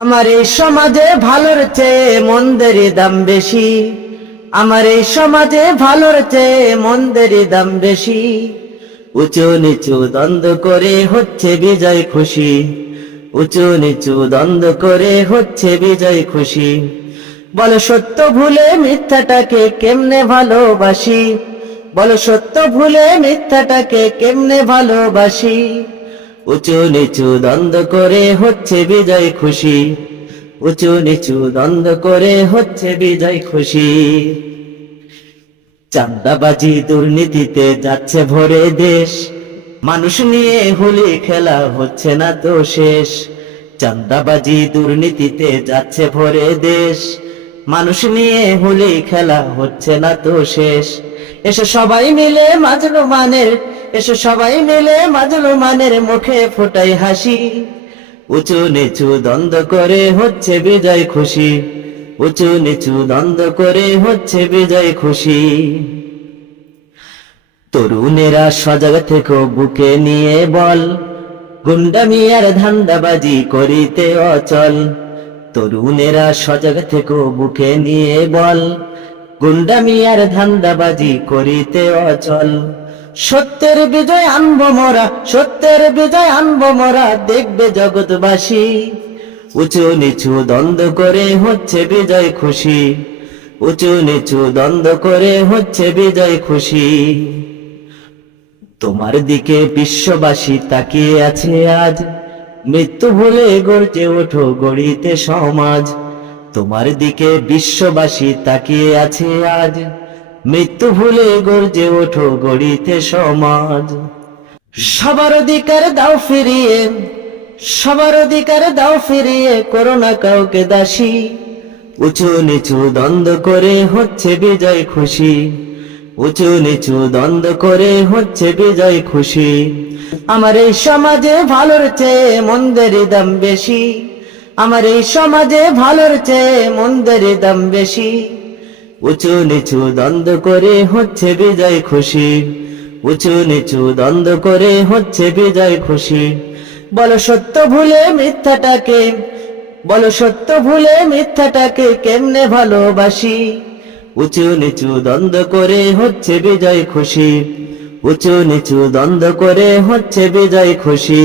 আমার এই সমাজে ভালোর চেয়ে মন্দেরই দাম বেশি। আমার এই সমাজে ভালোর চেয়ে মন্দেরই দাম বেশি। উঁচু নিচু দ্বন্দ্ব করে হচ্ছে বিজয় খুশি। উঁচু নিচু দ্বন্দ্ব করে হচ্ছে বিজয় খুশি। বলো সত্য ভুলে মিথ্যাটাকে কেমনে ভালোবাসি। বলো সত্য ভুলে মিথ্যাটাকে কেমনে ভালোবাসি। উঁচু নিচু দ্বন্দ্ব করে হচ্ছে বিজয় খুশি। উঁচু নিচু দ্বন্দ্ব করে হচ্ছে বিজয় খুশি। চাঁদাবাজি দুর্নীতিতে যাচ্ছে ভরে দেশ। মানুষ নিয়ে হোলি খেলা হচ্ছে না তো শেষ। চাঁদাবাজি দুর্নীতিতে যাচ্ছে ভরে দেশ। মানুষ নিয়ে হোলি খেলা হচ্ছে না তো শেষ। এসে সবাই মিলে মাজলুমানের এসে সবাই মিলে মাজলুমানের মুখে ফোটাই হাসি। উঁচু নিচু দ্বন্দ্ব করে হচ্ছে বিজয় খুশি। উঁচু নিচু দ্বন্দ্ব করে হচ্ছে বিজয় খুশি। তরুণেরা সজাগ থেকো বুকে নিয়ে বল, গুন্ডামি আর ধান্দাবাজি করিতে অচল। তরুণেরা সজাগ থেকো বুকে নিয়ে বল, গুন্ডামি আর ধান্দাবাজি করিতে অচল। সত্যের বিজয় আনবো মোরা, সত্যের বিজয় আনবো মোরা, দেখবে জগৎবাসী। উঁচু নিচু দ্বন্দ্ব করে হচ্ছে বিজয় খুশি। উঁচু নিচু দ্বন্দ্ব করে হচ্ছে বিজয় খুশি। তোমার দিকে বিশ্ববাসী তাকিয়ে আছে আজ, মৃত্যু ভুলে গর্জে ওঠো গড়িতে সমাজ। তোমার দিকে বিশ্ববাসী তাকিয়ে আছে আজ, মৃত্যু ভুলে গর্জে ওঠো গড়িতে সমাজ। সবার অধিকার দাও ফিরিয়ে, সবার অধিকার দাও ফিরিয়ে, করো না কাউকে দাসী। উঁচু নিচু দ্বন্দ্ব করে হচ্ছে বিজয় খুশি। উঁচু নিচু দ্বন্দ্ব করে হচ্ছে বিজয় খুশি। আমার এই সমাজে ভালোর চেয়ে মন্দেরই দাম বেশি। আমার এই সমাজে ভালোর চেয়ে মন্দেরই দাম বেশি। উঁচু নিচু দ্বন্দ্ব করে হচ্ছে বিজয় খুশি। উঁচু নিচু দ্বন্দ্ব করে হচ্ছে বিজয় খুশি। বলো সত্য ভুলে মিথ্যাটাকে, বলো সত্য ভুলে মিথ্যাটাকে কেমনে ভালোবাসি। উঁচু নিচু দ্বন্দ্ব করে হচ্ছে বিজয় খুশি। উঁচু নিচু দ্বন্দ্ব করে হচ্ছে বিজয় খুশি।